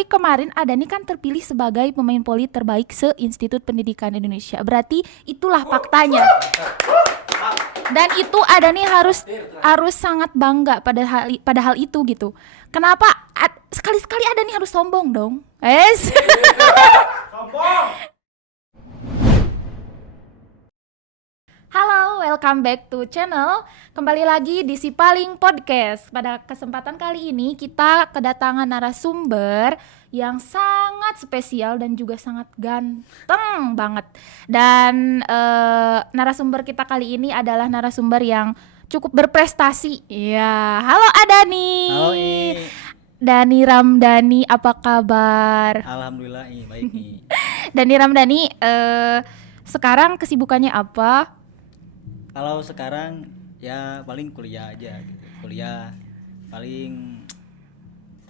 Tapi kemarin Adani kan terpilih sebagai pemain voli terbaik se-Institut Pendidikan Indonesia. Berarti itulah faktanya. Dan itu Adani harus sangat bangga pada hal itu gitu. Kenapa sekali-sekali Adani harus sombong dong? Halo, welcome back to channel. Kembali lagi di Sipaling Podcast. Pada kesempatan kali ini kita kedatangan narasumber yang sangat spesial dan juga sangat ganteng banget. Dan narasumber kita kali ini adalah narasumber yang cukup berprestasi. Ya, halo Adani. Halo Dani Ramdhani, apa kabar? Alhamdulillah baik Dani Ramdhani, sekarang kesibukannya apa? Kalau sekarang ya paling kuliah aja gitu. Kuliah paling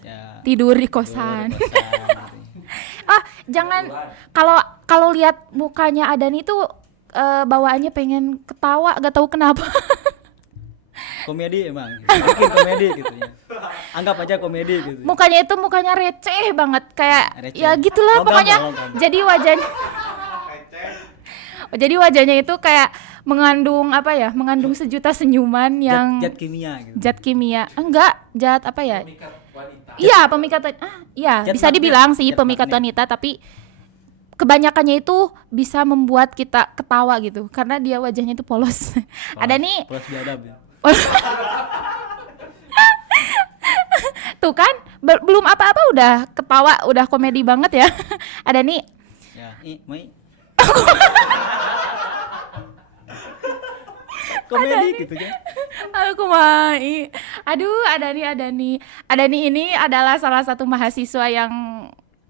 ya Tidur di kosan. gitu. Jangan kalau lihat mukanya Adani tuh bawaannya pengen ketawa, gak tahu kenapa. Komedi emang, bikin komedi gitu ya. Anggap aja komedi gitu. Mukanya receh banget, kayak Receh. ya gitulah pokoknya. Logam. Jadi wajahnya itu kayak mengandung sejuta senyuman yang Zat kimia gitu. zat kimia. Zat apa ya? Iya, pemikat iya, Zat bisa magnet. dibilang sih Zat pemikat magnet. wanita, tapi kebanyakannya itu bisa membuat kita ketawa gitu karena dia wajahnya itu polos. Ada nih Plus biadab ya. tuh kan belum apa-apa udah ketawa, udah komedi banget ya. Ada nih Ya, komedi gitu kan. aku mai. Aduh, Adani ini adalah salah satu mahasiswa yang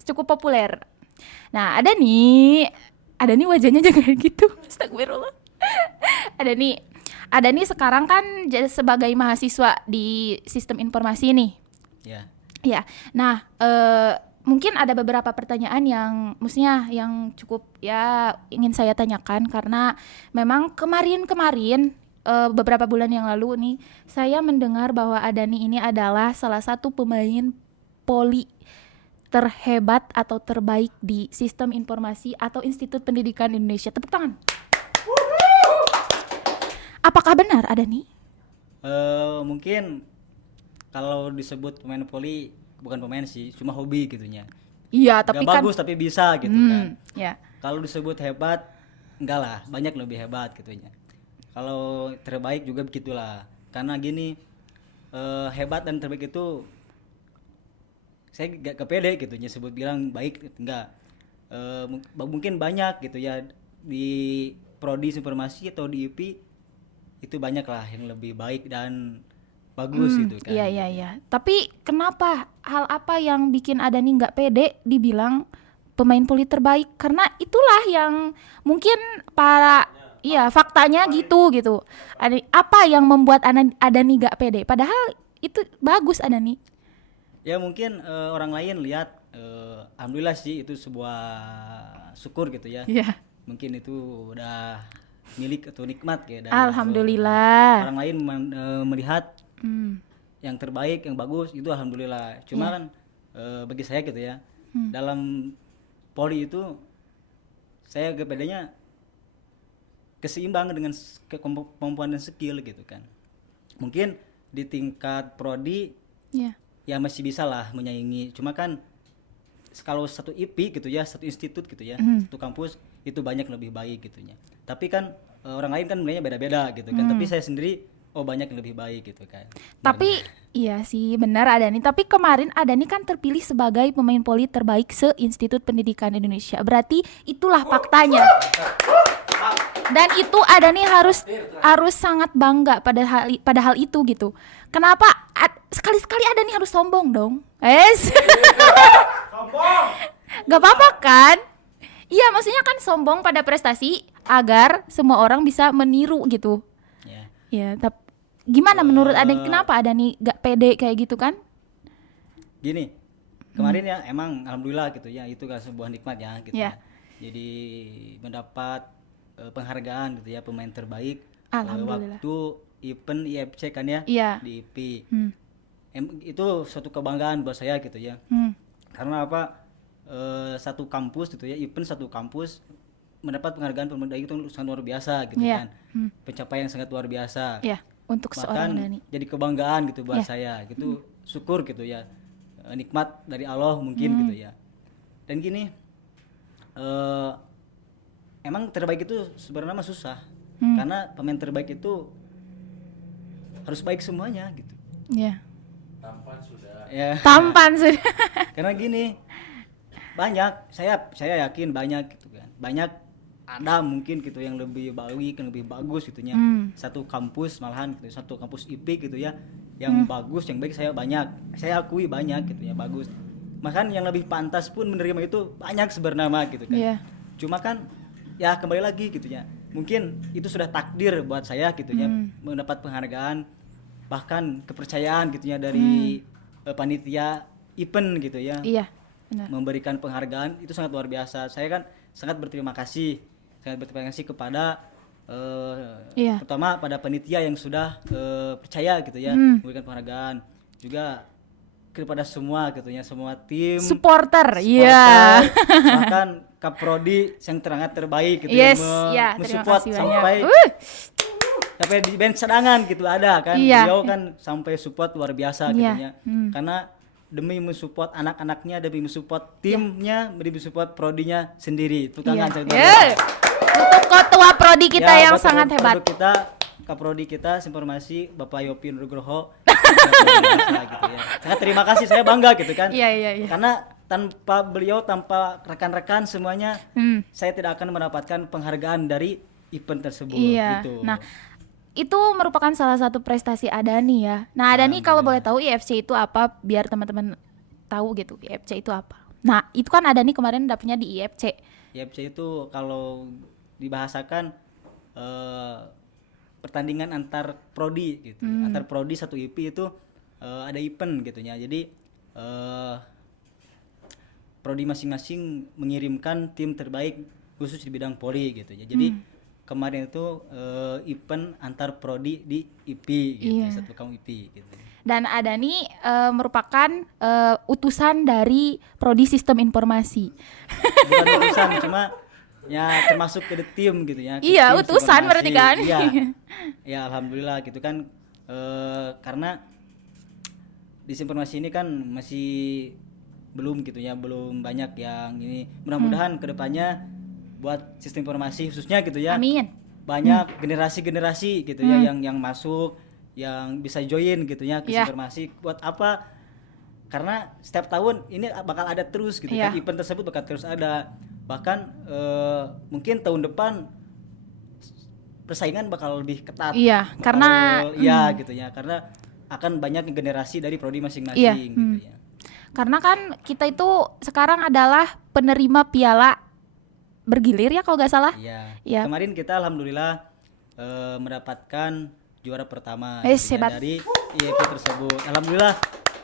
cukup populer. Nah, ada nih wajahnya jangan gitu. Astagfirullah. Ada nih sekarang kan sebagai mahasiswa di sistem informasi nih. Ya. Ya. Nah, mungkin ada beberapa pertanyaan yang cukup ya ingin saya tanyakan karena memang kemarin beberapa bulan yang lalu nih saya mendengar bahwa Adani ini adalah salah satu pemain voli terhebat atau terbaik di sistem informasi atau Institut Pendidikan Indonesia. Tepuk tangan. Apakah benar Adani? Mungkin kalau disebut pemain voli bukan pemain sih, cuma hobi gitunya. Iya, tapi Gak kan bagus tapi bisa gitu kan. ya. Kalau disebut hebat, enggak lah, banyak lebih hebat gitunya. Kalau terbaik juga begitulah. Karena gini, hebat dan terbaik itu saya gak kepede gitu sebut bilang baik enggak. Mungkin banyak gitu ya di prodi informasi atau di IP itu banyak lah yang lebih baik dan bagus gitu kan. Iya. Tapi kenapa hal apa yang bikin Adani nggak pede dibilang pemain voli terbaik? Karena itulah yang mungkin faktanya gitu. Apa yang membuat Adani nggak pede? Padahal itu bagus Adani. Ya mungkin orang lain lihat alhamdulillah sih itu sebuah syukur gitu ya. Iya. Mungkin itu udah milik atau nikmat ya dari Alhamdulillah. orang lain melihat yang terbaik, yang bagus itu alhamdulillah. Cuma kan bagi saya gitu ya, dalam poli itu saya kepedanya keseimbang dengan kemampuan dan skill gitu kan. Mungkin di tingkat prodi ya masih bisa lah menyaingi. Cuma kan kalau satu IP gitu ya, satu institut gitu ya, satu kampus itu banyak lebih baik gitunya. Tapi kan orang lain kan nilainya beda-beda gitu kan. Tapi saya sendiri banyak yang lebih baik gitu kan. Tapi iya sih benar Adani. Tapi kemarin Adani kan terpilih sebagai pemain voli terbaik se-Institut Pendidikan Indonesia. Berarti itulah faktanya. Dan itu Adani harus sangat bangga pada hal itu gitu. Kenapa sekali-sekali Adani harus sombong dong? Sombong. Gak apa-apa kan? Iya, maksudnya kan sombong pada prestasi agar semua orang bisa meniru gitu. Ya, tapi gimana menurut Adani, kenapa Adani gak pede kayak gitu kan? Gini, kemarin ya emang alhamdulillah gitu ya, itu kan sebuah nikmat ya gitu Ya. ya. Jadi mendapat penghargaan gitu ya, pemain terbaik Alhamdulillah. waktu event IFC kan ya, Iya. di IP. Itu suatu kebanggaan buat saya gitu ya. Karena apa? Satu kampus gitu ya, event satu kampus mendapat penghargaan pemuda itu sangat luar biasa gitu Iya. kan. Pencapaian yang sangat luar biasa. Ya, untuk seorang Bahkan Dani. jadi kebanggaan gitu buat Iya. saya gitu. Syukur gitu ya. Nikmat dari Allah mungkin gitu ya. Dan gini, emang terbaik itu sebenarnya mah susah. Karena pemain terbaik itu harus baik semuanya gitu. Iya. Ya. Tampan sudah. Karena gini, banyak saya yakin banyak gitu kan. Banyak ada mungkin gitu yang lebih baik, yang lebih bagus gitunya. Satu kampus malahan gitu, satu kampus IP gitu ya. Yang bagus, yang baik saya banyak. Saya akui banyak gitu ya, bagus. Bahkan yang lebih pantas pun menerima itu banyak sebenarnya gitu kan. Iya. Cuma kan ya kembali lagi gitu ya. Mungkin itu sudah takdir buat saya gitu ya, mendapat penghargaan bahkan kepercayaan gitu ya dari panitia event gitu ya. Iya, benar. Memberikan penghargaan itu sangat luar biasa. Saya kan sangat berterima kasih kepada Iya. pertama pada panitia yang sudah percaya gitu ya memberikan penghargaan, juga kepada semua gitu ya, semua tim Supporter. Iya. bahkan Kaprodi yang terbaik gitu Yes, ya, ya, terima mensupport kasih sampai di band cadangan gitu ada kan. Iya. Beliau kan sampai support luar biasa gitu Iya. ya. Karena demi mensupport anak-anaknya, demi mensupport timnya, demi mensupport prodinya sendiri. Itu Iya. tangan saya luar Yeah. biasa. Untuk ketua prodi kita Ya, yang buat sangat produk hebat. kita, Kaprodi kita informasi Bapak Yopi Nugroho. Gitu ya. Sangat terima kasih, saya bangga gitu kan. Iya, iya, iya. Karena tanpa beliau, tanpa rekan-rekan semuanya, saya tidak akan mendapatkan penghargaan dari event tersebut Iya. gitu. Nah, itu merupakan salah satu prestasi Adani ya. Nah, Adani kalau boleh tahu IFC itu apa biar teman-teman tahu gitu. IFC itu apa? Nah, itu kan Adani kemarin dapetnya di IFC. IFC itu kalau dibahasakan pertandingan antar prodi gitu. Antar prodi satu IP itu ada event gitu ya. Jadi prodi masing-masing mengirimkan tim terbaik khusus di bidang poli gitu ya. Jadi kemarin itu event antar prodi di IP gitu, Iya. satu kamu IP gitu. Dan Adani merupakan utusan dari prodi sistem informasi. Bukan urusan, cuma ya termasuk ke the tim gitu ya. Iya, tim utusan informasi. berarti kan? Iya. Ya alhamdulillah gitu kan, karena di informasi ini kan masih belum gitu ya, belum banyak yang ini. Mudah-mudahan kedepannya buat sistem informasi khususnya gitu ya. Amin. Banyak generasi-generasi gitu ya yang masuk, yang bisa join gitu ya ke Iya. informasi. Buat apa? Karena setiap tahun ini bakal ada terus gitu Iya. kan, event tersebut bakal terus ada. Bahkan mungkin tahun depan persaingan bakal lebih ketat. Iya, karena iya gitu ya, karena akan banyak generasi dari prodi masing-masing Iya, gitu ya. karena kan kita itu sekarang adalah penerima piala bergilir ya kalau nggak salah. Iya. Iya. Kemarin kita alhamdulillah mendapatkan juara pertama Hebat. dari IEP tersebut. Alhamdulillah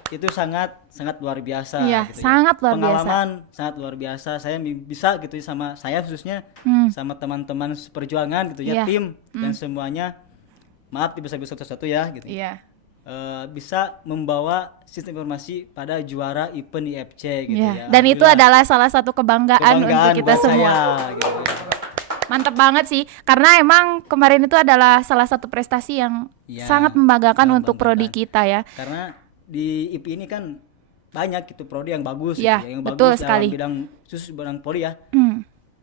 itu sangat luar biasa Iya, gitu sangat luar biasa. Pengalaman sangat luar biasa. Saya bisa gitu sama saya khususnya sama teman-teman seperjuangan gitu ya, Iya. tim dan semuanya. Maaf bisa-bisa satu-satu ya gitu. Iya. Bisa membawa sistem informasi pada juara event IFC gitu Iya. ya. Dan itu Alhamdulillah, adalah salah satu kebanggaan untuk kita buat semua. saya, gitu ya. Mantap banget sih, karena emang kemarin itu adalah salah satu prestasi yang Iya, sangat membanggakan sangat untuk prodi membanggakan. kita ya. Karena di IP ini kan banyak gitu prodi yang bagus Iya, gitu ya, yang betul bagus sekali. dalam bidang khusus bidang poli ya.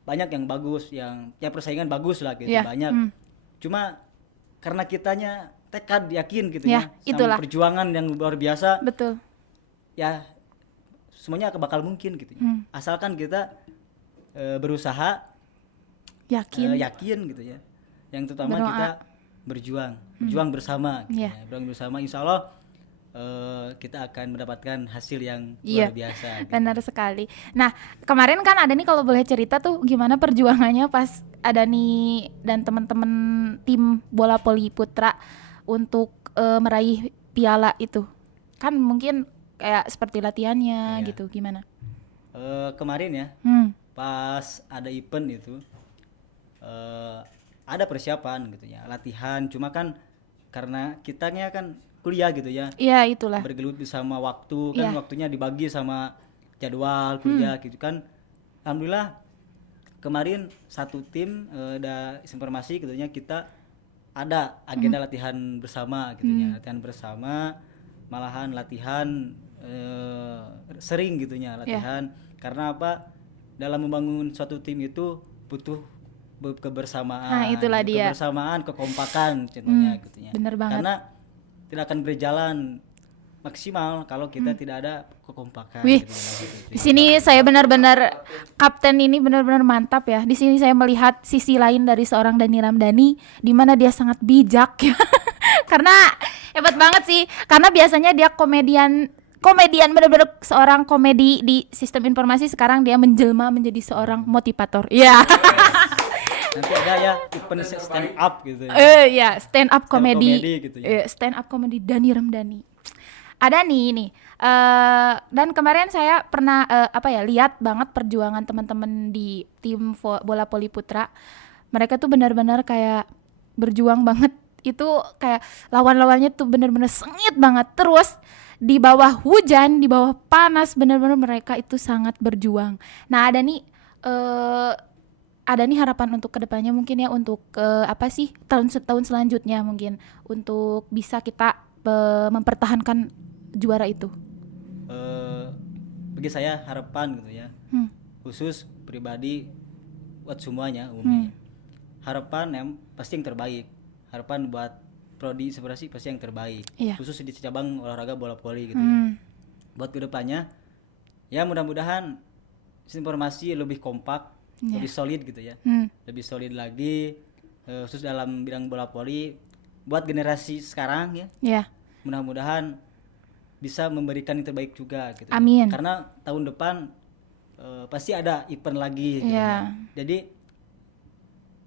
Banyak yang bagus, yang ya persaingan bagus lah gitu, Iya, banyak. Cuma karena kitanya tekad yakin gitu Ya, ya, itulah. sama perjuangan yang luar biasa, Betul. ya semuanya bakal mungkin gitu ya. Asalkan kita berusaha, Yakin. yakin gitu ya. Yang terutama Berdoa. kita berjuang bersama gitu Iya. ya. Berjuang bersama, insya Allah kita akan mendapatkan hasil yang Iya, luar biasa gitu. benar sekali. Nah, kemarin kan ada nih kalau boleh cerita tuh gimana perjuangannya pas ada nih dan teman-teman tim bola poli putra untuk meraih piala itu. Kan mungkin kayak seperti latihannya Iya. gitu, gimana? Kemarin ya, pas ada event itu ada persiapan gitu ya, latihan. Cuma kan karena kitanya kan kuliah gitu ya, Iya, itulah. bergelut bersama waktu kan, Iya. waktunya dibagi sama jadwal kuliah gitu kan. Alhamdulillah kemarin satu tim informasi gitu ya, kita ada agenda latihan bersama gitu ya, latihan bersama, malahan latihan sering gitu ya, latihan. Karena apa, dalam membangun suatu tim itu butuh kebersamaan, Nah, itulah dia. kebersamaan, kekompakan contohnya gitu ya. Bener banget. Karena tidak akan berjalan maksimal kalau kita tidak ada kekompakan. Wih, gitu. di sini saya benar-benar kapten ini benar-benar mantap ya. Di sini saya melihat sisi lain dari seorang Dani Ramdhani, di mana dia sangat bijak ya. Karena hebat banget sih. Karena biasanya dia komedian benar-benar seorang komedi di sistem informasi, sekarang dia menjelma menjadi seorang motivator. Iya. Nanti ada ya event stand up gitu ya. Ya, stand up comedy. Gitu ya. Stand up comedy Dani Ramdhani. Ada nih. Dan kemarin saya pernah lihat banget perjuangan teman-teman di tim bola voli putra. Mereka tuh benar-benar kayak berjuang banget. Itu kayak lawan-lawannya tuh benar-benar sengit banget. Terus di bawah hujan, di bawah panas, benar-benar mereka itu sangat berjuang. Nah, ada nih harapan untuk kedepannya mungkin ya, untuk tahun selanjutnya mungkin untuk bisa kita mempertahankan juara itu. Bagi saya harapan gitu ya, khusus pribadi buat semuanya umumnya. Harapan yang pasti yang terbaik. Harapan buat prodi seperti pasti yang terbaik. Iya. Khusus di cabang olahraga bola voli gitu ya. Buat kedepannya ya mudah-mudahan informasi lebih kompak, lebih solid gitu ya. Lebih solid lagi khusus dalam bidang bola voli buat generasi sekarang ya. Iya. Mudah-mudahan bisa memberikan yang terbaik juga gitu. Amin. Karena tahun depan pasti ada event lagi gitu. Yeah. Jadi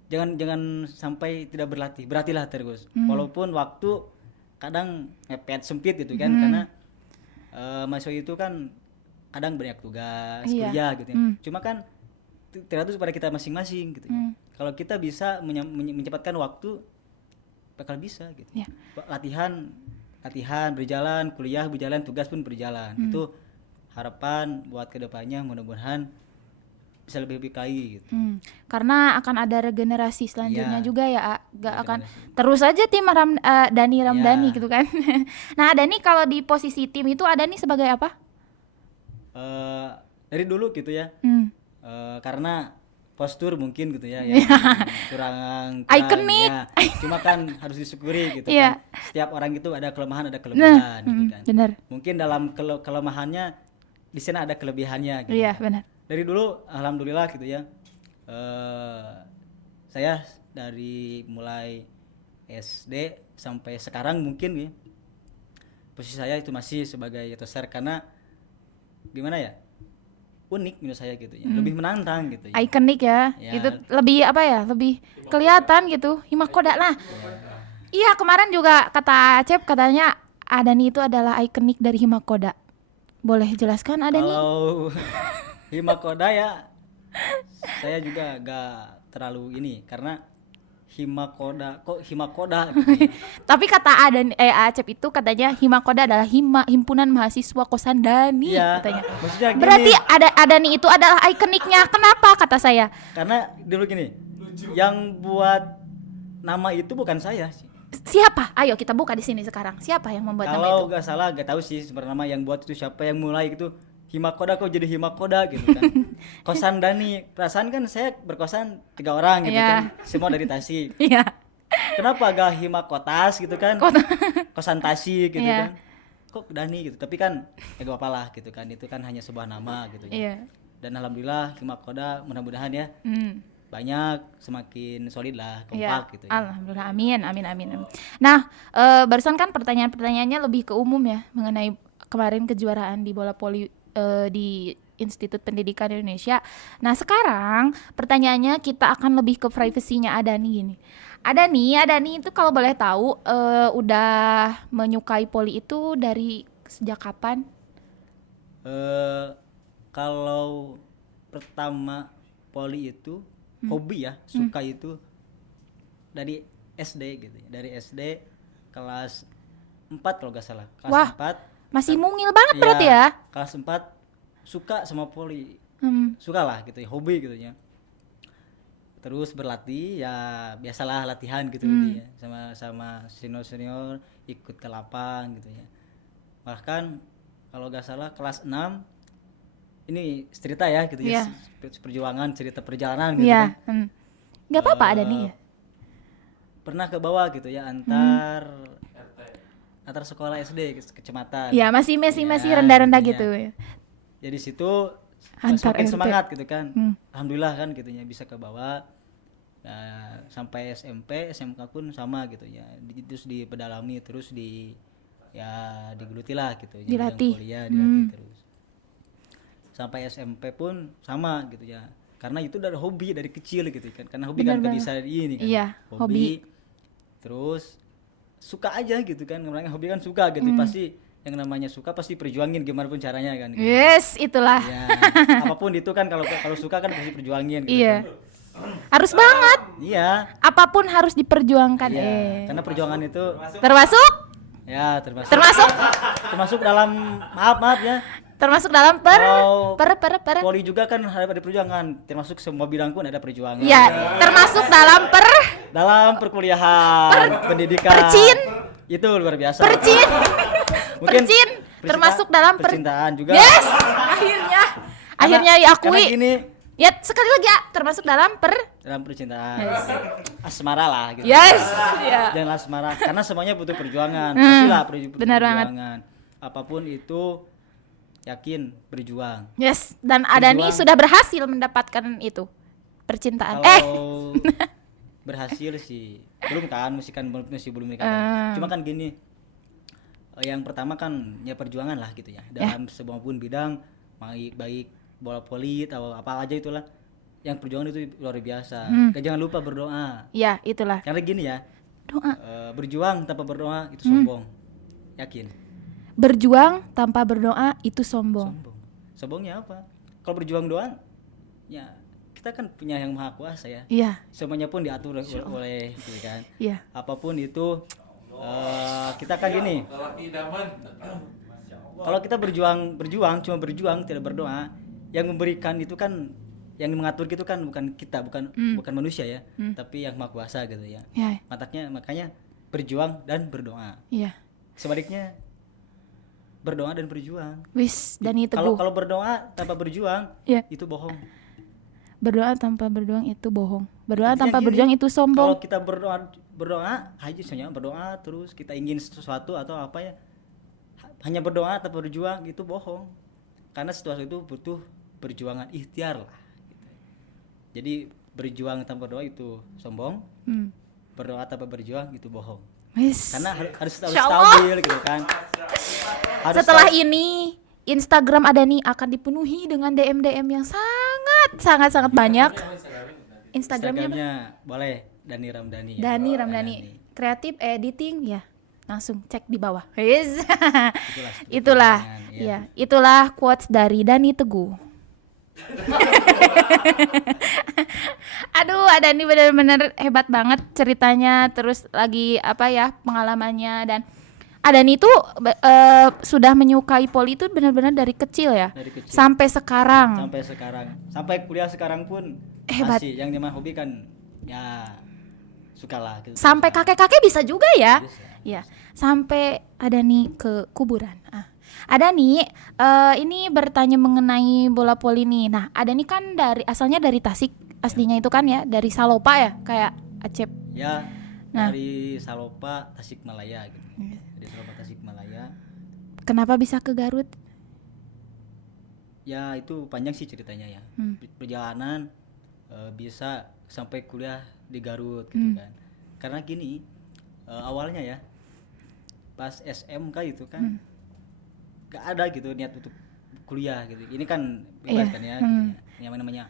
jangan sampai tidak berlatihlah terus. Walaupun waktu kadang mepet sempit gitu kan, karena mahasiswa itu kan kadang banyak tugas, kuliah gitu ya. Cuma kan tergantung pada kita masing-masing gitu ya. Kalau kita bisa mencepatkan waktu bakal bisa gitu. Yeah. Latihan berjalan, kuliah berjalan, tugas pun berjalan. Itu harapan buat kedepannya, mudah-mudahan bisa lebih lagi gitu. Karena akan ada regenerasi selanjutnya juga ya, gak akan Regenerasi. terus aja tim Dani Ramdhani gitu kan. Nah, Dani kalau di posisi tim itu ada nih sebagai apa? Dari dulu gitu ya, karena postur mungkin gitu ya, kurang Ikonik. ya. Cuma kan harus disyukuri gitu Iya. kan. Setiap orang itu ada kelemahan, ada kelebihan gitu kan. Benar. Mungkin dalam kelemahannya di sana ada kelebihannya gitu. Iya, benar. Dari dulu alhamdulillah gitu ya, saya dari mulai SD sampai sekarang mungkin ya, posisi saya itu masih sebagai toser, karena gimana ya, unik menurut saya gitu ya, lebih menantang gitu ya. Ikonik ya. Ya. Itu lebih lebih kelihatan gitu. Himakoda lah. Iya, kemarin juga kata Acep katanya Dani itu adalah ikonik dari Himakoda. Boleh jelaskan Dani? Kalau Himakoda ya, saya juga gak terlalu ini, karena Himakoda gitu ya. Tapi kata Acep itu katanya Himakoda adalah himpunan mahasiswa kosan Dani Iya, katanya. maksudnya gini, Berarti Dani itu adalah ikoniknya. Kenapa kata saya? karena dulu gini, yang buat nama itu bukan saya sih. Siapa? Ayo kita buka di sini sekarang. Siapa yang membuat nama Kalau itu? gak salah, gak tahu sih sebenarnya nama yang buat itu siapa, yang mulai gitu Himakoda kok jadi Himakoda gitu kan. Kosan Dani, perasaan kan saya berkosan 3 orang gitu Iya. kan, semua dari Tasik. Iya. Kenapa gak Himakotas gitu kan, kosan Tasik gitu Iya. kan, kok Dani gitu. Tapi kan ya gak apa-apa lah gitu kan, itu kan hanya sebuah nama gitu ya. Iya. Dan alhamdulillah Himakoda mudah-mudahan ya banyak, semakin solid lah, Iya, kompak gitu ya. alhamdulillah, amin. Nah, barusan kan pertanyaannya lebih ke umum ya, mengenai kemarin kejuaraan di bola voli di Institut Pendidikan Indonesia. Nah, sekarang pertanyaannya kita akan lebih ke privasinya Adani gini. Adani itu kalau boleh tahu udah menyukai voli itu dari sejak kapan? Kalau pertama voli itu hobi ya, suka itu dari SD gitu ya. Dari SD kelas 4 kalau gak salah. Kelas Wah, 4. masih mungil banget Iya, berarti ya? Kelas 4 suka sama poli, Hmm. suka lah gitu ya, hobi gitu ya. Terus berlatih ya biasalah latihan gitu ya, sama senior ikut ke lapang gitu ya. Bahkan kalau gak salah kelas 6 ini cerita ya gitu ya, Iya. perjuangan cerita perjalanan gitu Iya. kan. Nggak apa-apa Eh, ada nih ya. Pernah ke bawah gitu ya, antar sekolah SD ke kecamatan. Iya, masih Ya, rendah-rendah gitu gitu. ya. Jadi situ Antar semakin RT. semangat gitu kan. Hmm. Alhamdulillah kan gitu ya bisa ke bawah. Nah, sampai SMP, SMK pun sama gitu ya. Terus dipedalami, terus ya digeluti lah gitu ya. Dilatih. Bidang kuliah dilatih terus. Sampai SMP pun sama gitu ya. Karena itu dari hobi dari kecil gitu kan. Karena hobi kan Benar-benar. gak bisa ini kan. Iya, hobi. Terus suka aja gitu kan. Namanya hobi kan suka gitu. Pasti yang namanya suka pasti perjuangin gimana pun caranya kan. Gitu. Yes, itulah. Ya, apapun itu kan kalau suka kan pasti perjuangin gitu Iya. kan. Harus banget. Iya. Apapun harus diperjuangkan. Iya, karena perjuangan itu Termasuk ya termasuk dalam maaf ya. termasuk dalam Kalau per. poli juga kan ada perjuangan, termasuk semua bidang pun ada perjuangan. Iya, termasuk dalam Dalam perkuliahan, pendidikan. percin. Itu luar biasa. Percin. Mungkin Percin termasuk dalam percintaan juga. Yes, akhirnya diakui. Karena gini, Ya, sekali lagi ya, termasuk dalam dalam percintaan. Asmara lah gitu. Yes, ya. Jangan asmara karena semuanya butuh perjuangan. Pastilah benar banget. perjuangan. Apapun itu yakin berjuang. Yes, dan Adani Berjuang. sudah berhasil mendapatkan itu. Percintaan. Kalau berhasil sih belum kan, masih belum nikah. Cuma kan gini. Yang pertama kan ya perjuangan lah gitu ya. Dalam sebuah pun bidang baik bola voli atau apa aja itulah. Yang perjuangan itu luar biasa. Dan jangan lupa berdoa. Ya, itulah. Karena gini ya. Doa. Berjuang tanpa berdoa itu sombong. Yakin. Berjuang tanpa berdoa itu sombong. Sombongnya apa? Kalau berjuang doang ya kita kan punya yang maha kuasa ya. Iya, Semuanya pun diatur oleh gitu kan. iya. Apapun itu kita kan gini. Kalau kita berjuang cuma berjuang tidak berdoa, yang memberikan itu kan yang mengatur gitu kan bukan kita, bukan manusia ya, tapi yang maha kuasa gitu ya. Ya, Makanya berjuang dan berdoa. iya. Sebaliknya berdoa dan berjuang. Wis, Dani Kalau teguh. berdoa tanpa berjuang Iya. itu bohong. Berdoa tanpa berjuang itu bohong. Berdoa Artinya tanpa gini, berjuang itu Kalau sombong. kita berdoa aja soalnya berdoa terus kita ingin sesuatu atau apa ya, hanya berdoa tanpa berjuang itu bohong. Karena situasi itu butuh perjuangan ikhtiar lah. Gitu. Jadi berjuang tanpa berdoa itu sombong. Berdoa tanpa berjuang itu bohong. Wis. Karena harus Insya Allah. stabil gitu kan. Harus Setelah ini Instagram Adani akan dipenuhi dengan DM yang sangat banyak. Instagramnya boleh Dani Ramdhani. Ya. Dani Ramdhani. Kreatif editing ya. Langsung cek di bawah. Wis. Itulah. Ya, itulah quotes dari Dani Teguh. Aduh, Adani benar-benar hebat banget ceritanya, terus lagi apa ya pengalamannya, dan Adani itu sudah menyukai poli itu benar-benar dari kecil ya. Dari kecil. Sampai sekarang. Sampai kuliah sekarang pun Hebat. masih yang dimana hobi kan ya sukalah gitu. Sampai kakek-kakek bisa juga ya. Bisa. Ya, sampai Adani ke kuburan. Adani ini bertanya mengenai bola voli nih. Nah, Adani kan asalnya dari Tasik, aslinya itu kan ya, dari Salopa ya, kayak Acep. Ya, Nah. dari Salopa Tasikmalaya gitu. Dari Salopa Tasikmalaya. Kenapa bisa ke Garut? Ya, itu panjang sih ceritanya ya. Perjalanan bisa sampai kuliah di Garut gitu kan. Karena gini, awalnya ya pas SMK itu kan gak ada gitu niat untuk kuliah gitu. Ini kan bebas kan ya, gitu ya. Yang namanya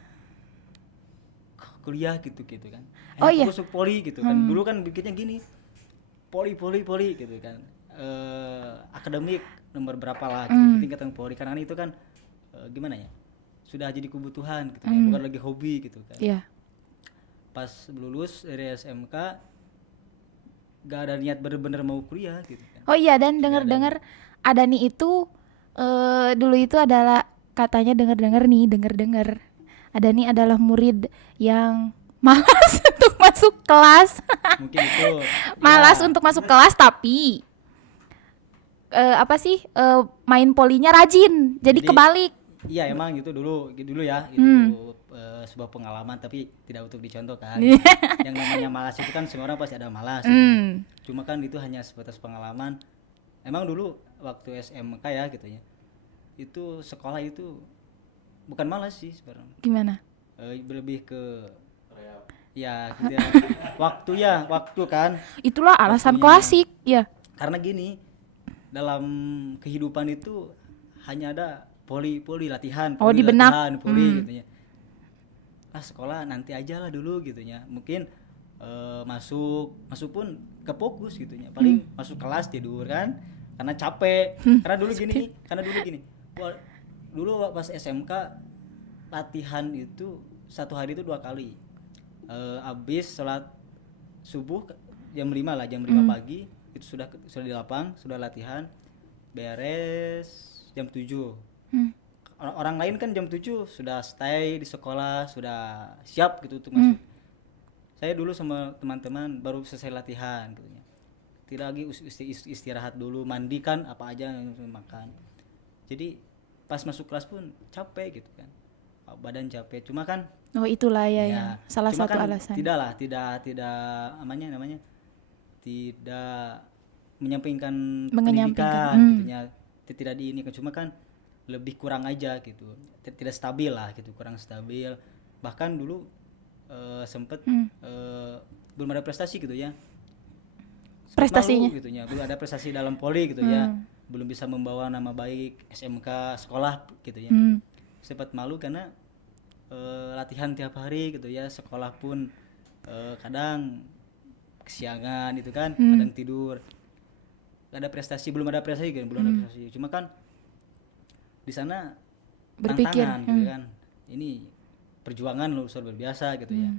kuliah gitu kan. Oh iya. Masuk poli gitu kan. Dulu kan bikinnya gini. Poli gitu kan. Akademik nomor berapa lah gitu. Tingkatan poli karena itu kan gimana ya? Sudah jadi kebutuhan gitu ya. Bukan lagi hobi gitu kan. Iya. Pas lulus dari SMK gak ada niat bener-bener mau kuliah gitu kan. Oh iya, dan dengar-dengar Adani itu dulu itu adalah katanya dengar-dengar ada nih adalah murid yang malas untuk masuk kelas. Mungkin itu Malas ya, untuk masuk kelas tapi main polinya rajin. Jadi kebalik. iya emang gitu dulu ya itu sebuah pengalaman tapi tidak untuk dicontohkan. Yang namanya malas itu kan semua orang pasti ada malas. Cuma kan itu hanya sebatas pengalaman. Emang dulu waktu SMK ya gitu ya. Itu sekolah itu bukan malas sih sebenarnya. Gimana? Lebih ke ya gitu ya. Waktu kan. Itulah alasan Waktunya. klasik, ya. Karena gini, dalam kehidupan itu hanya ada poli latihan, Oh, poli di benak. latihan, poli gitu ya. Sekolah nanti aja lah dulu gitu ya. Mungkin masuk pun ke fokus gitu ya. Paling masuk kelas tidur kan karena capek. Karena dulu gini. Dulu pas SMK latihan itu satu hari itu 2 kali. Habis sholat subuh jam 5 pagi itu sudah di lapang, sudah latihan, beres jam 7. Orang lain kan jam 7 sudah stay di sekolah, sudah siap gitu untuk masuk. Saya dulu sama teman-teman baru selesai latihan gitu ya. Tidak lagi istirahat dulu, mandi kan apa aja yang makan. Jadi pas masuk kelas pun capek gitu kan. Badan capek. Cuma kan Oh, itulah ya. Salah cuma satu kan alasan. tidak namanya tidak menyampingkan Menyampingkan, pendidikan gitu ya. Tidak di ini kan, cuma kan lebih kurang aja gitu. Tidak stabil lah gitu, kurang stabil. Bahkan dulu sempet belum ada prestasi gitu ya. Prestasinya Malu, gitu ya. Belum ada prestasi dalam poli gitu ya. Belum bisa membawa nama baik SMK sekolah gitu ya. Sempat malu karena latihan tiap hari gitu ya, sekolah pun kadang kesiangan itu kan, kadang tidur. Belum ada prestasi cuma kan di sana berpikir tantangan gitu kan, ini perjuangan luar biasa gitu ya,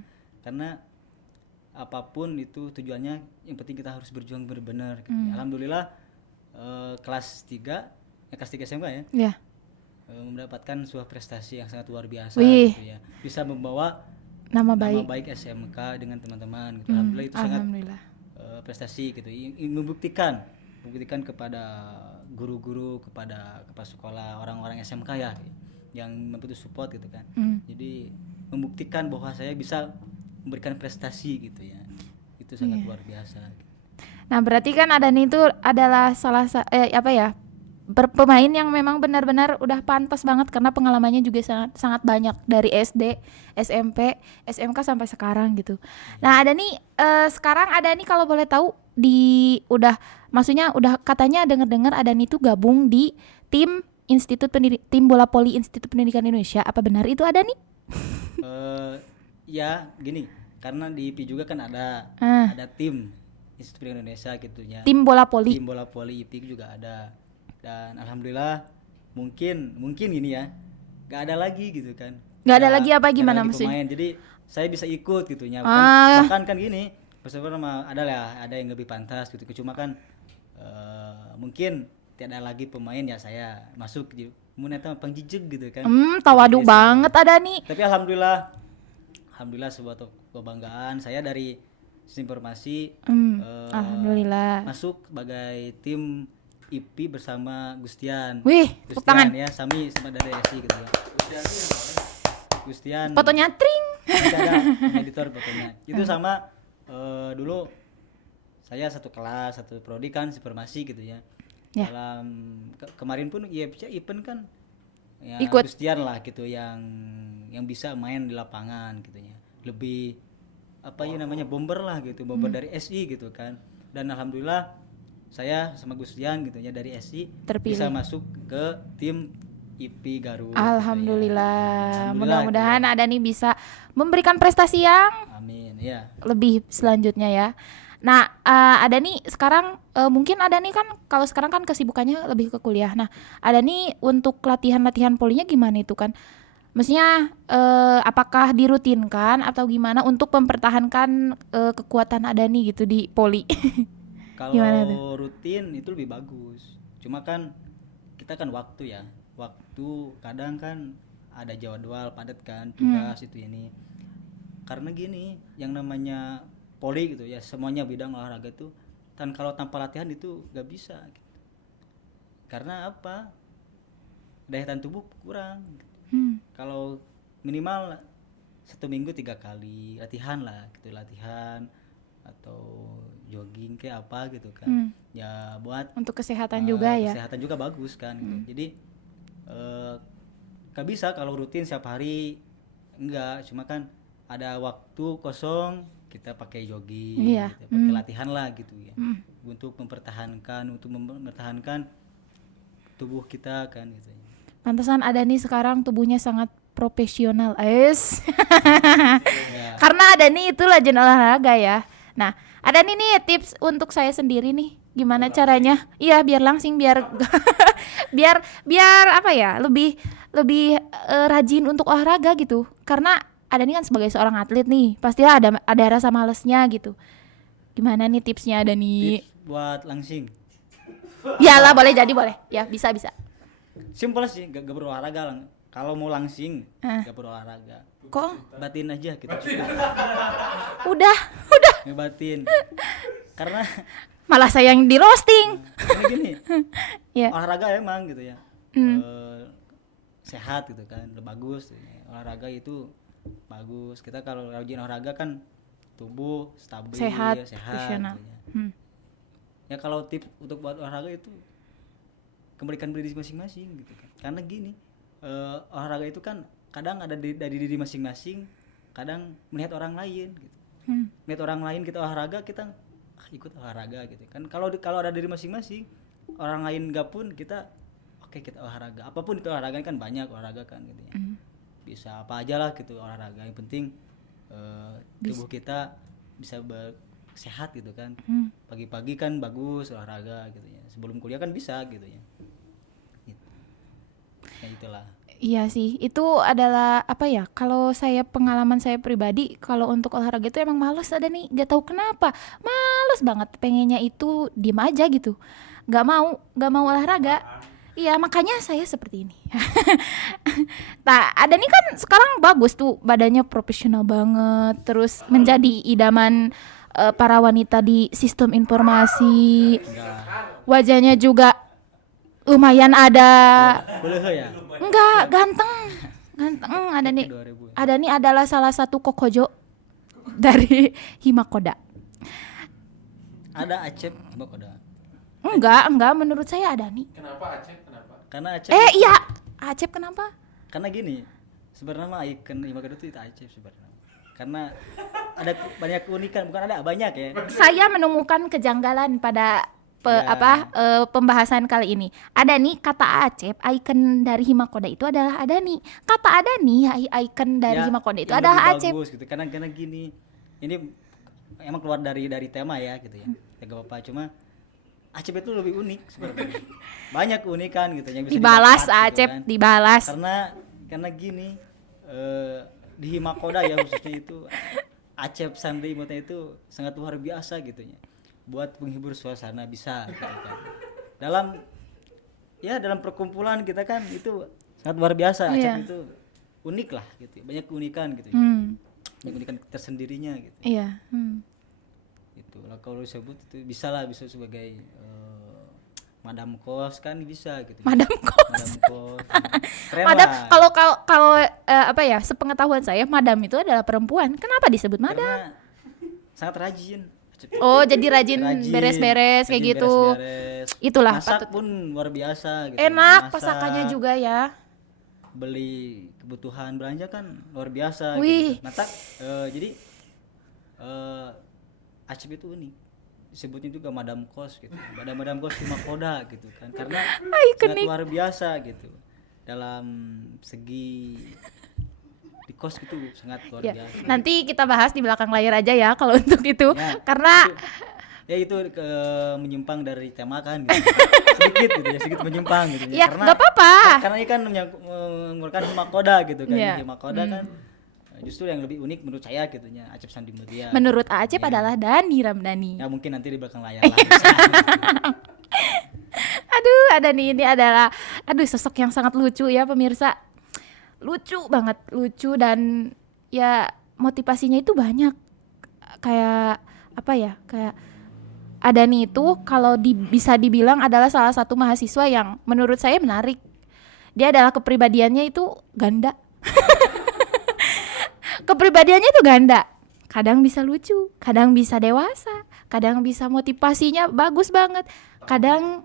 karena apapun itu tujuannya yang penting kita harus berjuang benar-benar gitu ya. Alhamdulillah kelas 3 SMK ya, mendapatkan sebuah prestasi yang sangat luar biasa gitu ya, bisa membawa nama baik SMK dengan teman-teman gitu. Alhamdulillah itu sangat prestasi gitu, membuktikan kepada guru-guru, kepada kepala sekolah, orang-orang SMK ya yang membutuh support gitu kan. Jadi membuktikan bahwa saya bisa memberikan prestasi gitu ya, itu sangat luar biasa. Nah, berarti kan Adani itu adalah pemain yang memang benar-benar udah pantas banget karena pengalamannya juga sangat banyak dari SD, SMP, SMK sampai sekarang gitu. Nah, Adani sekarang Adani kalau boleh tahu maksudnya udah katanya dengar-dengar Adani itu gabung di tim bola voli Institut Pendidikan Indonesia. Apa benar itu Adani? Ya gini, karena di IP juga kan ada tim Institut Pendidikan Indonesia gitu ya. Tim bola voli IP juga ada. Dan alhamdulillah mungkin gini ya, nggak ada lagi gitu kan. Nggak ada lagi apa gimana maksudnya? Jadi saya bisa ikut gitu ya. Bahkan kan gini, bersama ada yang lebih pantas gitu. Cuma kan mungkin tidak ada lagi pemain ya, saya masuk di Muneta pengjijig gitu kan. Tawadu banget Adani. Tapi alhamdulillah sebuah kebanggaan saya dari informasi alhamdulillah masuk sebagai tim IP bersama Gustian. Wih, tepuk tangan ya, Sami sama dari SI gitu ya. Gustian. Fotonya tring. Ada editor fotonya. Itu sama dulu saya satu kelas, satu prodi kan informasi gitu ya. Dalam kemarin pun event kan ya, ikut Gustian lah gitu yang bisa main di lapangan gitu ya. Lebih bomber lah gitu, bomber dari SI gitu kan. Dan alhamdulillah saya sama Gustian gitu ya dari SI terpilih, bisa masuk ke tim IP Garut. Alhamdulillah. Mudah-mudahan gitu. Adani bisa memberikan prestasi yang amin ya, lebih selanjutnya ya. Nah, Adani sekarang mungkin Adani kan kalau sekarang kan kesibukannya lebih ke kuliah. Nah, Adani untuk latihan polinya gimana itu kan? Maksudnya apakah dirutinkan atau gimana untuk mempertahankan kekuatan Adani gitu di poli? Kalau rutin itu lebih bagus. Cuma kan kita kan waktu ya. waktu, kadang kan ada jadwal padat kan, tugas itu ini. Karena gini, yang namanya poli gitu ya, semuanya bidang olahraga tuh kalau tanpa latihan itu gak bisa gitu. Karena apa, daya tahan tubuh kurang gitu. Kalau minimal 1 minggu 3 kali latihan lah gitu, latihan atau jogging kayak apa gitu kan, ya buat Untuk kesehatan juga ya. kesehatan juga bagus kan gitu. Jadi gak bisa kalau rutin setiap hari, enggak, cuma kan ada waktu kosong kita pakai jogging, Iya. gitu, pakai latihan lah gitu ya, untuk mempertahankan tubuh kita kan gitu. Pantesan ada nih sekarang tubuhnya sangat profesional, Ya, karena ada nih itu legend olahraga ya. Nah, ada nih tips untuk saya sendiri nih, gimana caranya? Iya, biar langsing, biar biar apa ya, lebih rajin untuk olahraga gitu. Karena ada nih kan sebagai seorang atlet nih, pastilah ada rasa malesnya gitu. Gimana nih tipsnya ada nih? tips buat langsing Iyalah, boleh jadi boleh. Ya, bisa. simpel sih, gak berolahraga lang. Kalau mau langsing gak berolahraga, Kok batin aja gitu, udah ngebatin. Karena malah saya yang di roasting. gini, Ya. olahraga emang gitu ya, sehat gitu kan, udah bagus. Olahraga itu bagus, kita kalau rajin olahraga kan tubuh stabil, Sehat, sehat profesional. gitu ya. Ya kalau tips untuk buat olahraga itu kembalikan diri masing-masing gitu kan. Karena gini, olahraga itu kan kadang ada dari diri masing-masing, kadang melihat orang lain gitu. Melihat orang lain kita olahraga, kita ikut olahraga gitu kan. Kalau ada diri masing-masing, orang lain enggak pun kita oke, kita olahraga. Apapun itu olahraga kan, banyak olahraga kan gitu ya. Bisa apa aja lah gitu olahraga, yang penting tubuh kita bisa sehat gitu kan. Pagi-pagi kan bagus olahraga gitu ya, sebelum kuliah kan bisa gitu ya. Gitu. Ya itulah. Iya sih, itu adalah apa ya? Kalau pengalaman saya pribadi, kalau untuk olahraga itu emang males ada nih, gak tahu kenapa, males banget, pengennya itu diem aja gitu, gak mau olahraga. Iya, makanya saya seperti ini. Nah, ada nih kan sekarang bagus tuh, badannya profesional banget, terus menjadi idaman para wanita di sistem informasi. Wajahnya juga lumayan ada. Boleh ya? Enggak, ganteng ada nih adalah salah satu kokojo dari Himakoda. Ada Acep, udah. Enggak, menurut saya ada nih. Kenapa Acep? Kenapa? Karena Acep Iya, Acep kenapa? karena gini, sebenarnya mah ikon Himakoda itu Acep sebenarnya. Karena ada banyak keunikan, bukan ada banyak ya. Saya menemukan kejanggalan pada Ya. pembahasan kali ini. Ada nih kata Acep, icon dari Himakoda itu adalah ada nih. Kata ada nih icon dari Ya, Himakoda itu yang adalah lebih Acep. bagus gitu. Karena gini, ini emang keluar dari tema ya gitu ya. Ya gak apa-apa, cuma Acep itu lebih unik sebenarnya. Banyak keunikan gitu yang bisa Dibalas didapat, gitu Acep, kan. dibalas. Karena gini, di Himakoda ya khususnya itu Acep Sandri Imota itu sangat luar biasa gitu ya. Buat menghibur suasana bisa gitu kan. Dalam perkumpulan kita kan itu sangat luar biasa. Acep Iya. itu unik lah gitu. Banyak keunikan gitu. Banyak keunikan tersendirinya gitu. Iya. Itu lah kalau disebut itu bisa sebagai madam kos kan bisa gitu. Madam kos. Keren Madam, lah. kalau apa ya, sepengetahuan saya madam itu adalah perempuan. Kenapa disebut madam? Karena sangat rajin. Oh, jadi rajin beres-beres kayak rajin gitu. beres-beres. Itulah Masak patut. pun luar biasa gitu. Enak Masak, masakannya juga ya. beli kebutuhan belanja kan luar biasa Wih. gitu. Jadi Acep itu unik, disebutnya juga madam kos gitu, madam kos Himakoda gitu kan, karena sangat luar biasa gitu dalam segi di kos gitu, sangat luar Ya, biasa. nanti kita bahas di belakang layar aja ya kalau untuk itu. Ya, Karena itu menyimpang dari tema kan gitu. sedikit menyimpang gitu ya nggak apa-apa. karena ini kan menggunakan Himakoda gitu kan. Iya. Himakoda kan justru yang lebih unik menurut saya gitu nya, Acep Sandi Mutia. Menurut Acep adalah Dani Ramdhani. Ya mungkin nanti di belakang layar lah. Aduh, ada nih, ini adalah sosok yang sangat lucu ya pemirsa. Lucu banget, lucu dan ya motivasinya itu banyak. Kayak apa ya? Kayak Adani itu kalau bisa dibilang adalah salah satu mahasiswa yang menurut saya menarik. Dia adalah kepribadiannya itu ganda. Kepribadiannya itu ganda. Kadang bisa lucu, kadang bisa dewasa, kadang bisa motivasinya bagus banget, kadang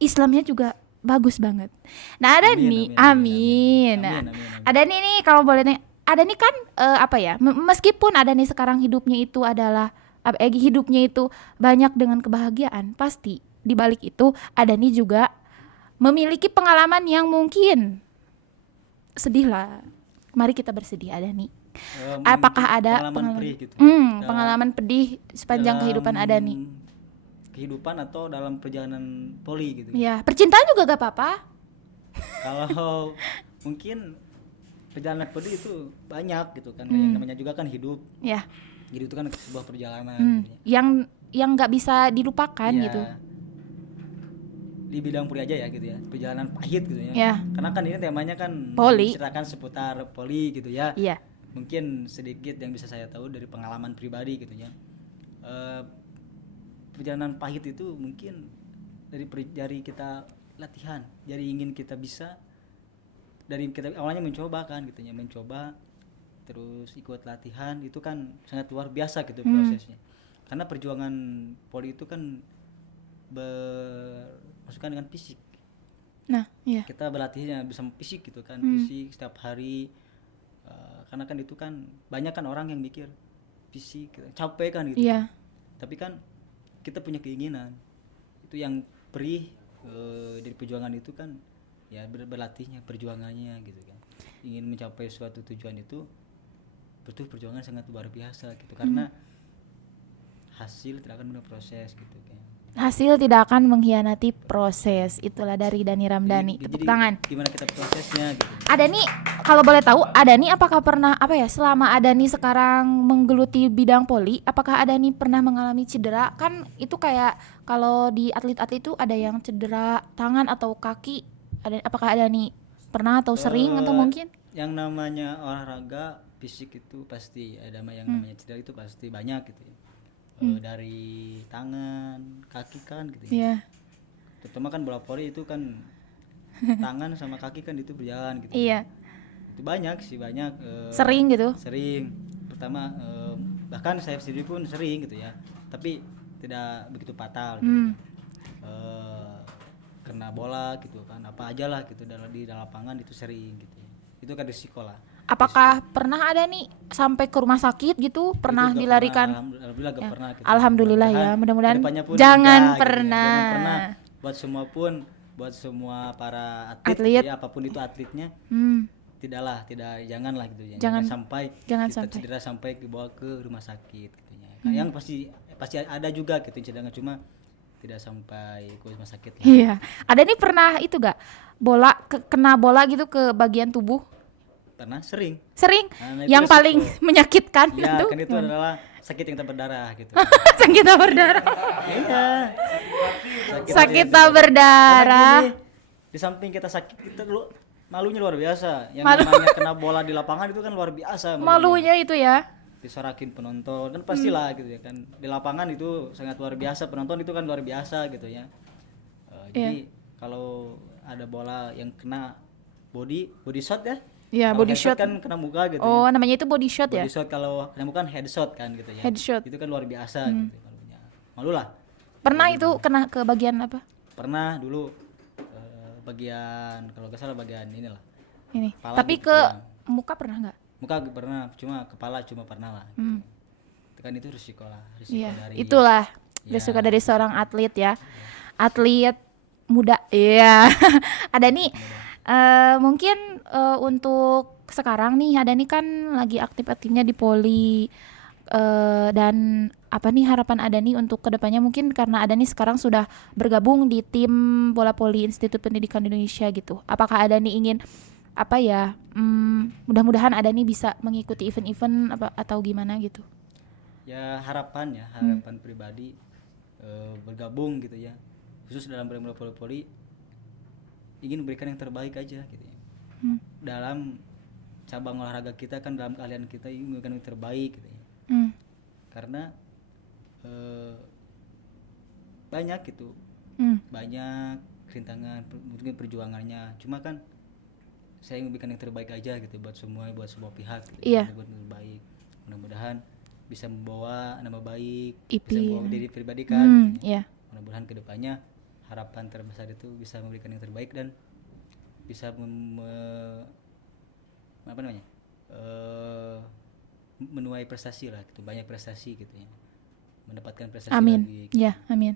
Islamnya juga bagus banget. Nah, ada Amin, nih, amin, amin, amin. amin. Nah, Amin, amin, amin. ada nih kalau boleh nih, ada nih kan apa ya? Meskipun ada nih sekarang hidupnya itu adalah hidupnya itu banyak dengan kebahagiaan, pasti di balik itu ada nih juga memiliki pengalaman yang mungkin sedih lah. Mari kita bersedih, ada nih. Apakah Mungkin ada pengalaman perih gitu. pengalaman pedih sepanjang kehidupan ada nih? Kehidupan atau dalam perjalanan poli gitu. Ya, percintaan juga gak apa-apa. Kalau mungkin perjalanan pedih itu banyak gitu kan. Yang namanya juga kan hidup. Ya, Jadi itu kan sebuah perjalanan. Gitu. yang nggak bisa dilupakan Ya, gitu. di bidang poli aja ya gitu ya, perjalanan pahit gitu ya. Ya. Karena kan ini temanya kan Poli. menceritakan seputar poli gitu ya. Iya. Mungkin sedikit yang bisa saya tahu dari pengalaman pribadi gitu ya. Perjalanan pahit itu mungkin dari kita latihan, dari ingin kita bisa, dari kita awalnya mencoba kan gitu ya, mencoba terus ikut latihan itu kan sangat luar biasa gitu prosesnya. Karena perjuangan poli itu kan bermasukan dengan fisik. Nah, iya. Kita berlatihnya bisa fisik gitu kan, fisik setiap hari. Karena kan itu kan banyak kan orang yang mikir fisik gitu, capek kan gitu. Iya. Tapi kan kita punya keinginan. Itu yang perih dari perjuangan itu kan ya berlatihnya, perjuangannya gitu kan. Ingin mencapai suatu tujuan itu butuh perjuangan sangat luar biasa gitu. Karena hasil tidak akan menutup proses gitu kan. Hasil tidak akan mengkhianati proses. Itulah dari Dani Ramdhani. Tepuk tangan. Gimana kita prosesnya gitu. Ada nih, kalau boleh tahu, ada nih apakah pernah selama ada nih sekarang menggeluti bidang poli, apakah ada nih pernah mengalami cedera? Kan itu kayak kalau di atlet-atlet itu ada yang cedera tangan atau kaki. Apakah ada nih pernah atau sering atau mungkin? Yang namanya olahraga fisik itu pasti ada yang namanya cedera itu pasti banyak gitu ya. Dari tangan, kaki kan gitu ya. Iya. Terutama kan bola voli itu kan tangan sama kaki kan itu berjalan gitu. Iya. Itu banyak sih, banyak. Sering gitu. Sering. Pertama bahkan saya sendiri pun sering gitu ya. Tapi tidak begitu fatal gitu. Kena bola gitu kan, apa aja lah gitu di dalam lapangan itu sering gitu ya. Itu kan risiko lah. Apakah pernah ada nih sampai ke rumah sakit gitu? Pernah Itu dilarikan? Alhamdulillah gak pernah gitu. Alhamdulillah ya, mudah-mudahan kedepannya pun jangan enggak, gitu ya. pernah. Jangan pernah buat semua para atlet, Atlet. gitu ya, apapun itu atletnya, janganlah gitu ya. Jangan Jangan sampai. cedera sampai dibawa ke rumah sakit gitu ya. Yang pasti ada juga gitu cedera, cuma tidak sampai ke rumah sakit lah. Iya. Ada nih pernah itu gak? Kena bola gitu ke bagian tubuh? Pernah sering. Sering. Nah, itu Yang resiko. paling menyakitkan Ya, itu. kan itu adalah sakit yang tak berdarah gitu. Sakit tak berdarah. Iya. Sakit tak berdarah. Karena gini, di samping kita sakit, kita malunya luar biasa. Yang namanya kena bola di lapangan itu kan luar biasa. Malunya itu ya. Disorakin penonton kan pastilah gitu ya kan. Di lapangan itu sangat luar biasa, penonton itu kan luar biasa gitu ya. Jadi kalau ada bola yang kena body shot ya. Iya, Kalau body headshot shot. kan kena muka gitu. Oh, namanya itu body shot ya? Body shot, kalau kena muka kan headshot kan gitu ya. Headshot. Itu kan luar biasa gitu malunya. Malu lah. Pernah itu kena ke bagian apa? Pernah dulu bagian, kalau nggak salah bagian inilah. Ini. Kepala Tapi gitu ke ya. muka pernah nggak? Muka pernah, cuma kepala cuma pernah lah. Itu kan itu risiko lah, risiko Iya, dari itulah Ya. risiko dari seorang atlet ya. Atlet muda. Iya. Ada nih mungkin untuk sekarang nih ada nih kan lagi aktif-aktifnya di poli dan apa nih harapan ada nih untuk kedepannya, mungkin karena ada nih sekarang sudah bergabung di tim bola poli Institut Pendidikan Indonesia gitu. Apakah ada nih ingin apa ya mudah-mudahan ada nih bisa mengikuti event-event apa atau gimana gitu? Ya harapan pribadi bergabung gitu ya khusus dalam Poli ingin memberikan yang terbaik aja gitu ya. Dalam cabang olahraga kita kan, dalam keahlian kita ingin memberikan yang terbaik gitu ya. Karena banyak gitu, banyak rintangan, mungkin perjuangannya, cuma kan saya ingin memberikan yang terbaik aja gitu buat semua, buat semua pihak gitu. Buat yang terbaik, mudah-mudahan bisa membawa nama baik, bisa membawa diri pribadi kan gitu. Mudah-mudahan kedepannya harapan terbesar itu bisa memberikan yang terbaik dan bisa menuai prestasi lah gitu, banyak prestasi gitu ya, mendapatkan prestasi lagi gitu. Ya, amin.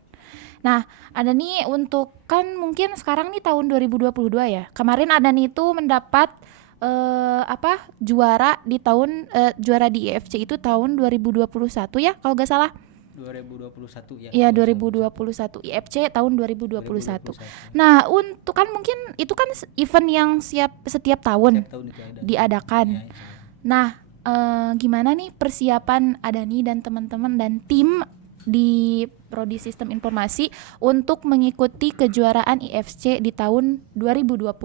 Nah, ada nih untuk, kan mungkin sekarang nih tahun 2022 ya. Kemarin ada nih tuh mendapat juara di tahun juara di IFC itu tahun 2021 ya, kalau gak salah. 2021 ya. Iya, 2021 IFC tahun 2021. Nah, untuk kan mungkin itu kan event yang setiap tahun diadakan. Ya. Nah, gimana nih persiapan Adani dan teman-teman dan tim di Prodi Sistem Informasi untuk mengikuti kejuaraan IFC di tahun 2022?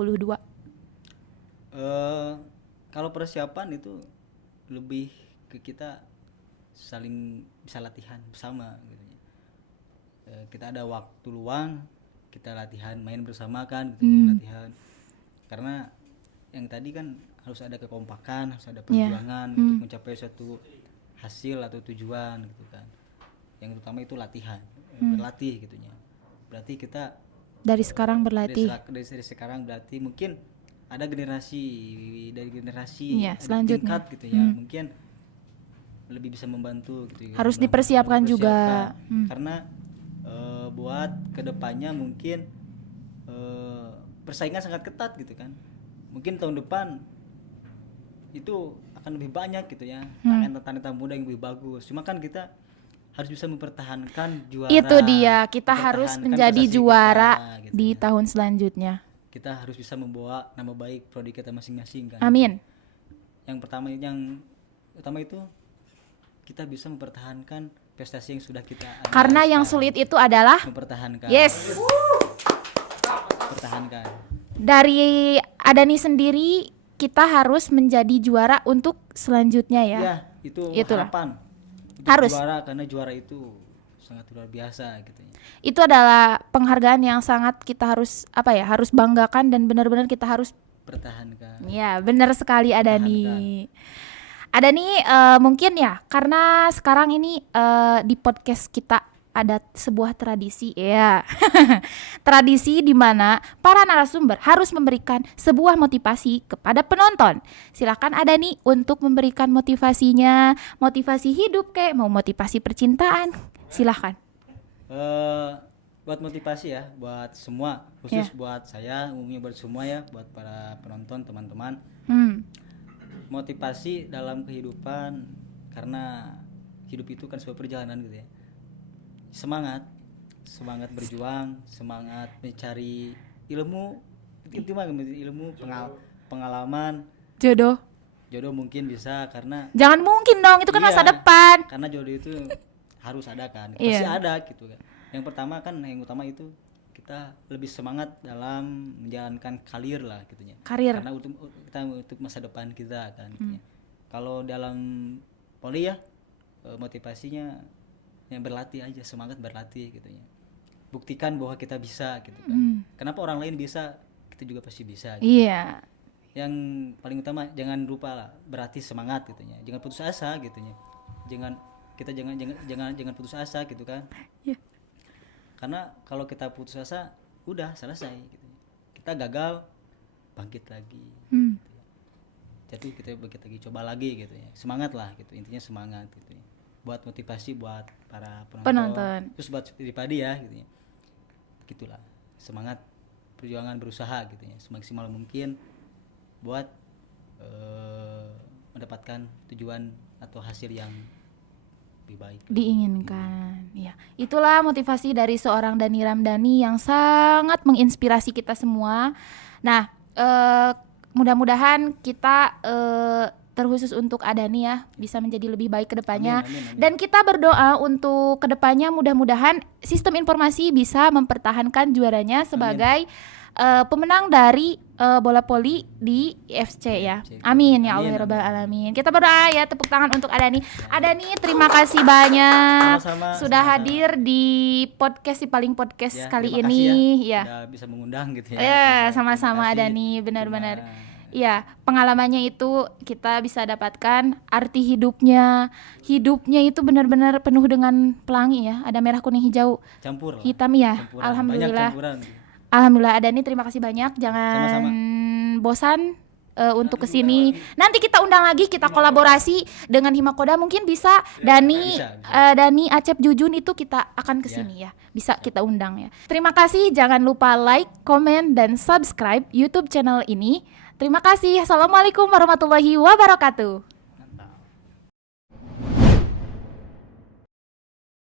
Kalau persiapan itu lebih ke kita saling bisa latihan bersama gitu ya. Kita ada waktu luang, kita latihan, main bersama kan gitu ya, latihan. Karena yang tadi kan harus ada kekompakan, harus ada perjuangan untuk mencapai suatu hasil atau tujuan gitu kan. Yang utama itu latihan, berlatih gitu ya. Berarti kita dari sekarang berlatih. Dari sekarang berarti mungkin ada generasi selanjutnya tingkat gitu ya. Mungkin lebih bisa membantu gitu ya. Harus dipersiapkan juga. Karena buat kedepannya mungkin persaingan sangat ketat gitu kan. Mungkin tahun depan itu akan lebih banyak gitu ya, talenta muda yang lebih bagus. Cuma kan kita harus bisa mempertahankan juara. Itu dia, kita harus menjadi juara kita, gitu di tahun selanjutnya. Kita harus bisa membawa nama baik prodi kita masing-masing kan. Amin. Yang utama itu kita bisa mempertahankan prestasi yang sudah kita ada. Karena yang sulit itu adalah mempertahankan. Yes. Pertahankan. Dari Adani sendiri kita harus menjadi juara untuk selanjutnya ya. Ya, itulah harapan. Harus juara, karena juara itu sangat luar biasa gitu ya. Itu adalah penghargaan yang sangat kita harus harus banggakan dan benar-benar kita harus pertahankan. Ya, benar sekali Adani. Adani mungkin ya, karena sekarang ini di podcast kita ada sebuah tradisi ya. Tradisi di mana para narasumber harus memberikan sebuah motivasi kepada penonton. Silakan Adani untuk memberikan motivasinya, motivasi hidup kayak mau motivasi percintaan. Silakan. Buat motivasi ya, buat semua, khusus buat saya, umumnya buat semua ya, buat para penonton, teman-teman. Motivasi dalam kehidupan, karena hidup itu kan sebuah perjalanan gitu ya. Semangat berjuang, semangat mencari ilmu, itu mah ilmu, pengalaman, jodoh mungkin bisa, karena jangan mungkin dong, itu kan masa depan. Karena jodoh itu harus ada kan, pasti ada gitu kan. Yang pertama kan, yang utama itu kita lebih semangat dalam menjalankan karir lah gitu ya. Karena untuk masa depan kita kan gitu ya. Kalau dalam poli ya, motivasinya yang berlatih aja, semangat berlatih gitu ya. Buktikan bahwa kita bisa gitu kan. Kenapa orang lain bisa, kita juga pasti bisa gitu. Iya. Yang paling utama jangan lupa lah berlatih, semangat gitu ya. Jangan putus asa gitu ya. Jangan putus asa gitu kan. Iya. Karena kalau kita putus asa udah selesai gitu. Kita gagal, bangkit lagi. Gitu ya. Jadi kita bangkit lagi, coba lagi gitu ya. Semangat lah gitu, intinya semangat gitu ya. Buat motivasi buat para penonton. Terus buat pribadi ya gitu ya. Gitulah, semangat, perjuangan, berusaha gitu ya, semaksimal mungkin buat mendapatkan tujuan atau hasil yang lebih baik diinginkan. Ya, itulah motivasi dari seorang Dani Ramdhani yang sangat menginspirasi kita semua. Nah, mudah-mudahan kita terkhusus untuk Adani ya, bisa menjadi lebih baik ke depannya. Amin, amin, amin. Dan kita berdoa untuk ke depannya mudah-mudahan sistem informasi bisa mempertahankan juaranya sebagai pemenang dari bola voli di IFC ya. Amin ya Allah ya Rabbal Alamin. Kita berdoa ya, tepuk tangan untuk Adani. Adani, terima kasih banyak Sama-sama, sudah sama-sama. hadir di podcast si paling podcast Ya, kali terima ini kasih ya. Udah bisa mengundang gitu ya. Ya, Bisa, sama-sama terima kasih. Adani, benar-benar. Cuma, Ya, pengalamannya itu kita bisa dapatkan arti hidupnya. Hidupnya itu benar-benar penuh dengan pelangi ya. Ada merah, kuning, hijau, campur lah. hitam ya. Campuran, Alhamdulillah. banyak campuran. Alhamdulillah Adani, terima kasih banyak. Jangan Sama-sama. bosan untuk kesini. Nanti kita undang lagi, kita kolaborasi dengan Himakoda. Mungkin bisa Dani, Bisa. Dani, Acep, Jujun itu kita akan kesini ya. Bisa kita undang ya. Terima kasih. Jangan lupa like, komen, dan subscribe YouTube channel ini. Terima kasih. Assalamualaikum warahmatullahi wabarakatuh.